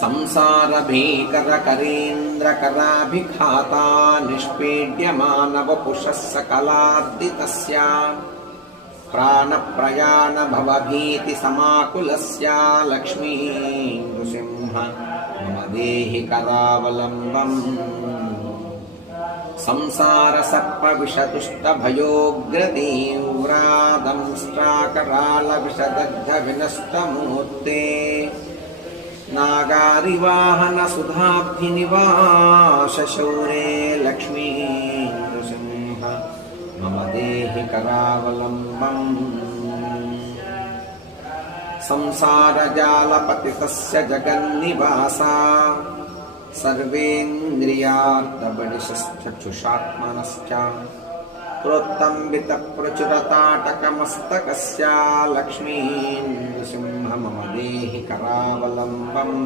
संसार भीकर करेन्द्र कराभिघाता निष्पीड्यमान वपुषः सकलार्दितस्य प्राणप्रयाण भवभीति समाकुलस्य लक्ष्मी नृसिंह मम देहि करावलम्बम् संसार सर्प विषदुष्ट भयोग्रतीव्रादंष्ट्राकराल विषदग्ध विनष्टमूर्ते नागारिवाहन सुधाब्धिनिवास शौरे लक्ष्मी नृसिंह मम देहि करावलम्बम् संसार जालपतितस्य जगन्निवासा सर्वेन्द्रियार्थबलिश्चक्षुषात्मनश्च प्रोत्तम्बितप्रचुरताटकमस्तकस्य लक्ष्मी नृसिंह मम देहि करावलम्बम्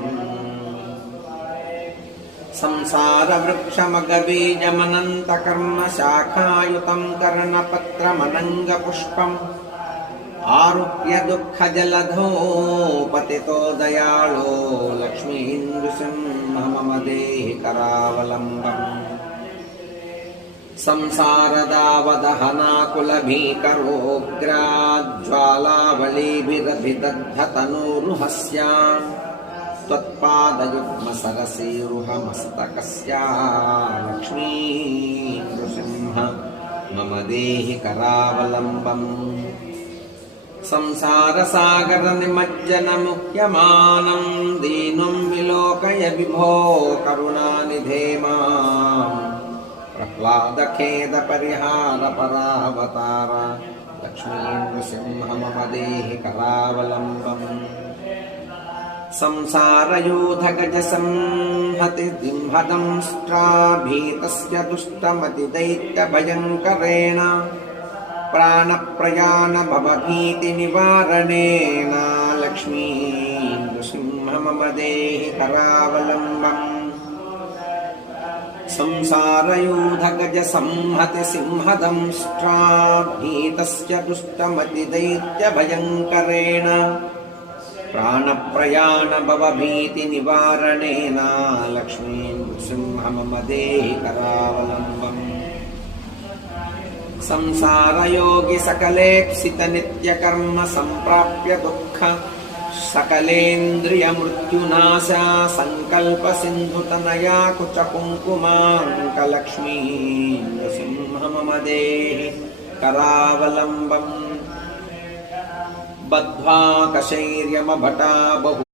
संसारवृक्षमगबीजमनन्तकर्मशाखायुतं कर्णपत्रमनङ्गपुष्पम् आरुह्य दुःखजलधौ पतितो दयाळो लक्ष्मी नृसिंह मम देहि करावलम्बम् संसारदावदहनाकुलभीकरोग्राज्ज्वालावलीभिरभिदग्धतनूरुहस्य त्वत्पादयुग्मसरसीरुहमस्तकस्य लक्ष्मी नृसिंह मम देहि करावलम्बम् संसारसागरनिमज्जनमुह्यमानं दीनं विलोकय विभो करुणानिधे माम् प्रह्लादखेदपरिहारपरावतार लक्ष्मी नृसिंह मम देहि करावलम्बम् संसारयूथगजसंहतिदिंहदंष्ट्राभीतस्य दुष्टमतिदैत्यभयङ्करेण प्राणप्रयाण भवभीतिनिवारणेन लक्ष्मी नृसिंह मम देहि करावलम्बम् संसारयूथगजसंहतिसिंहदंष्ट्राभीतस्य दुष्टमतिदैत्यभयङ्करेण प्राणप्रयाण भवभीतिनिवारणेन लक्ष्मी नृसिंह मम देहि करावलम्बम् संसारयोगि सकलेप्सितनित्यकर्म सम्प्राप्य दुःख सकलेन्द्रियमृत्युनाशा सङ्कल्पसिन्धुतनया कुचकुङ्कुमाङ्कलक्ष्मी नृसिंह मम देहि करावलम्बम् बद्ध्वा कशैर्यमभटा बहु